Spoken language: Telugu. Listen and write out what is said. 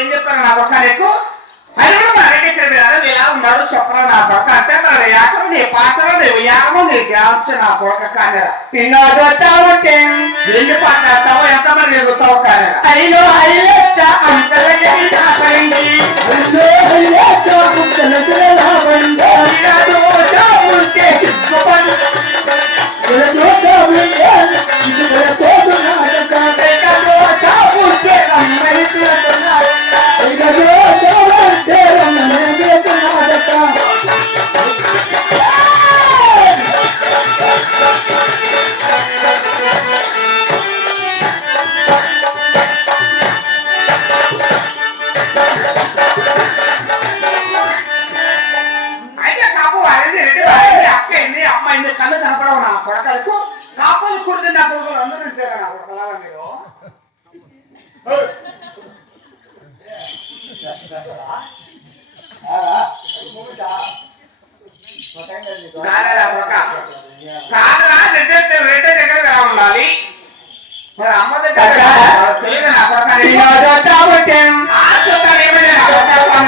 ఏం చెప్తాను నా పక్క నీకు అది కూడా మరెక్కడ ఇలా ఉన్నాడు చెప్పడం నా పక్క అంటే మరి ఆటలు నీ పాటలు నీవు యాగము నీ గ్రామం నా కొడక కానీ నిన్ను ఉంటే ఎన్ని పాటలు ఎంతమంది ఎదుగుతావు కానీ అయిలో అయ్యేట అమ్మాయి కళ్ళు కనపడవు నా కొడకలకు కాపులు కుడితే నా కొడుకులు అందరూ ఉంటారా నా కొడకలాగా మీరు ఉండాలి అమ్మ దగ్గర తెలియదు నా కొడక